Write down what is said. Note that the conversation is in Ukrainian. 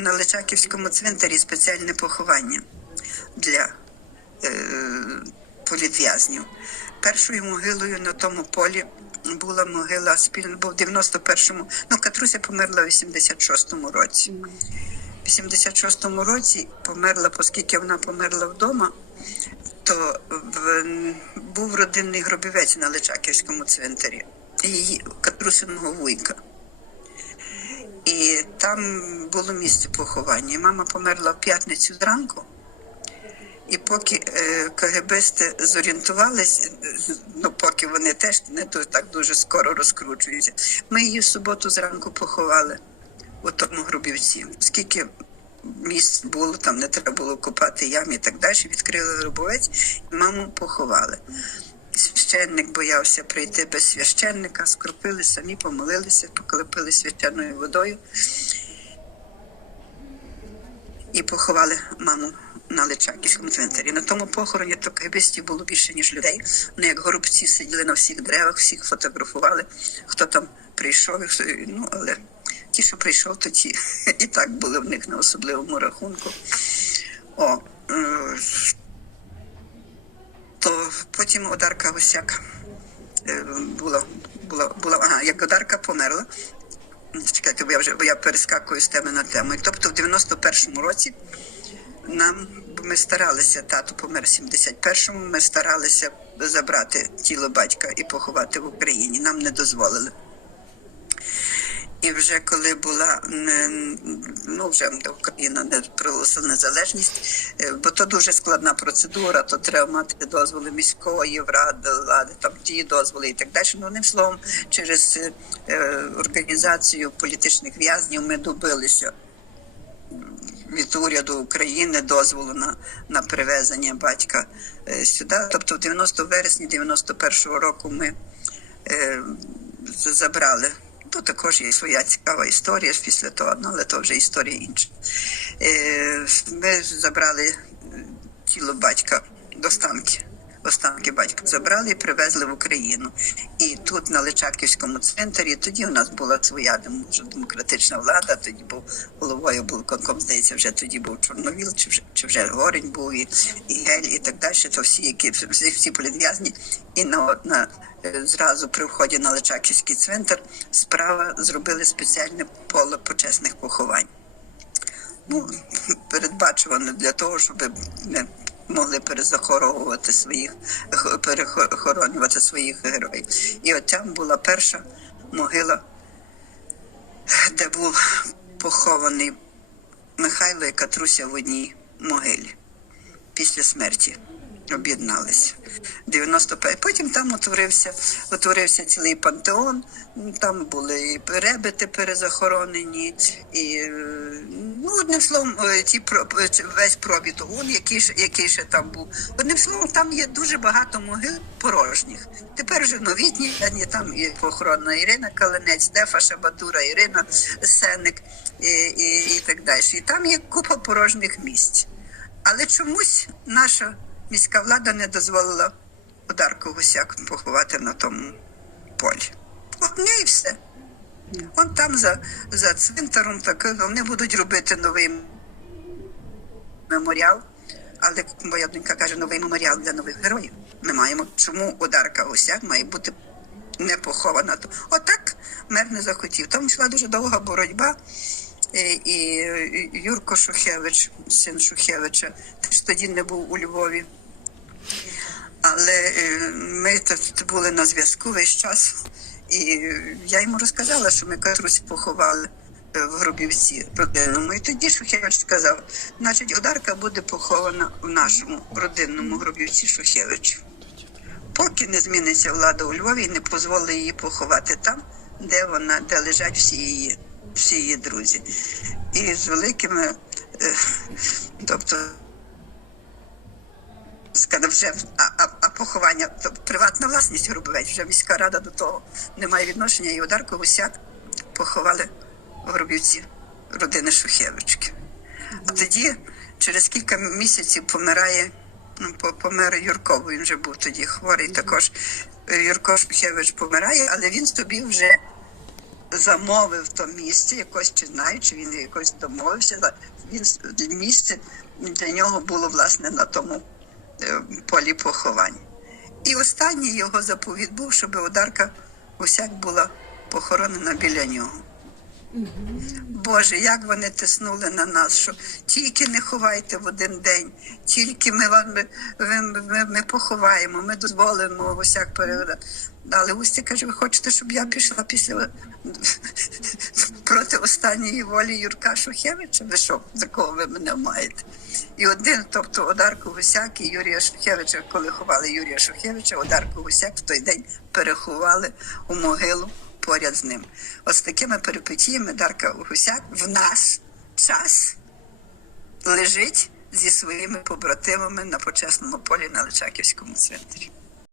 на Личаківському цвинтарі спеціальне поховання для е, політв'язнів. Першою могилою на тому полі була могила спільно, бо в 91-му, ну Катруся померла в 86-му році. В 86-му році померла, оскільки вона померла вдома, то в, був родинний гробівець на Личаківському цвинтарі. Її Катрусиного вуйка. І там було місце поховання. Мама померла в п'ятницю зранку. І поки е, КГБсти зорієнтувались, ну поки вони теж не то так дуже скоро розкручуються, ми її в суботу зранку поховали у тому Грубівці. Скільки місць було, там не треба було копати ям і так далі. Відкрили гробовець, і маму поховали. Священник боявся прийти без священника, скропили, самі помолилися, покропили священною водою і поховали маму на Личаківському цвинтарі. На тому похороні то кайбистів було більше, ніж людей. Вони як горобці сиділи на всіх деревах, всіх фотографували, хто там прийшов. Ну, але ті, що прийшов, то ті і так були в них на особливому рахунку. О, е, потім Одарка ось як була, була, була, ага, як Одарка померла. Чекайте, бо я вже бо я перескакую з теми на тему. І Тобто в 91-му році нам ми старалися, тато помер в 71-му, ми старалися забрати тіло батька і поховати в Україні. Нам не дозволили. І вже коли була не, ну вже Україна не проголосила незалежність, е, бо то дуже складна процедура, то треба мати дозволи міської влади, влади, там ті дозволи і так далі. Ну, одним словом, через е, організацію політичних в'язнів ми добилися від уряду України дозволу на, на привезення батька е, сюди. Тобто, в 90 вересні 91-го року ми е, забрали. То також є своя цікава історія після того, але то вже історія інша. Е, ми забрали тіло батька до станки. Останки батька забрали і привезли в Україну. І тут, на Личаківському центрі, тоді у нас була своя вже демократична влада, тоді був головою був конком, здається, вже тоді був Чорновіл, чи вже, чи вже Горень був, і, і Гель, і так далі. То всі, які всі, всі політв'язні. І на, на, е, зразу при вході на Личаківський цвинтар справа зробили спеціальне поле почесних поховань ну, передбачувано для того, щоб могли перезахоровувати своїх, перехоронювати своїх героїв. І от там була перша могила, де був похований Михайло і Катруся в одній могилі після смерті. Об'єдналися. 95. Потім там утворився, утворився цілий пантеон. Там були і ребети перезахоронені, і ну, одним словом, е, е, весь пробіт ОУН, який, ж- який ще там був. Одним словом, там є дуже багато могил порожніх. Тепер вже новітні, там і похоронена Ірина Калинець, Стефа Шабатура, Ірина Сеник і, і, і так далі. І там є купа порожніх місць. Але чомусь наша міська влада не дозволила Одарку Гусяк поховати на тому полі. Не і все. Он там за, за цвинтаром так вони будуть робити новий меморіал. Але моя донька каже, новий меморіал для нових героїв. Ми маємо. Чому Одарка Гусяк має бути не похована? Отак мер не захотів. Там йшла дуже довга боротьба. І, і Юрко Шухевич, син Шухевича, теж тоді не був у Львові. Але е, ми тут були на зв'язку весь час. І я йому розказала, що ми Катрусі поховали е, в Грубівці родинному. І тоді Шухевич сказав: значить, Одарка буде похована в нашому родинному Грубівці Шухевичу. Поки не зміниться влада у Львові і не дозволить її поховати там, де вона, де лежать всі її, всі її друзі. І з великими, е, тобто вже а поховання то приватна власність Грубовець, вже міська рада до того не має відношення. І Одарку Гусяк поховали в Грубівці родини Шухевички. А тоді, через кілька місяців, помирає ну, помер Юрко, він вже був тоді хворий. Також Юрко Шухевич помирає, але він собі вже замовив то місце, якось чи знаю, чи він якось домовився. Він місце для нього було власне на тому е, полі поховань. І останній його заповіт був, щоб Одарка усяк була похоронена біля нього. Боже, як вони тиснули на нас, що тільки не ховайте в один день, тільки ми вам ми, ми, ми, поховаємо, ми дозволимо усяк переведати. Але Устя каже, ви хочете, щоб я пішла після проти останньої волі Юрка Шухевича? Ви що, за кого ви мене маєте? І один, тобто Одарко Гусяк і Юрія Шухевича, коли ховали Юрія Шухевича, Одарко Гусяк в той день переховали у могилу поряд з ним. Ось такими перипетіями Дарка Гусяк в наш час лежить зі своїми побратимами на почесному полі на Личаківському центрі.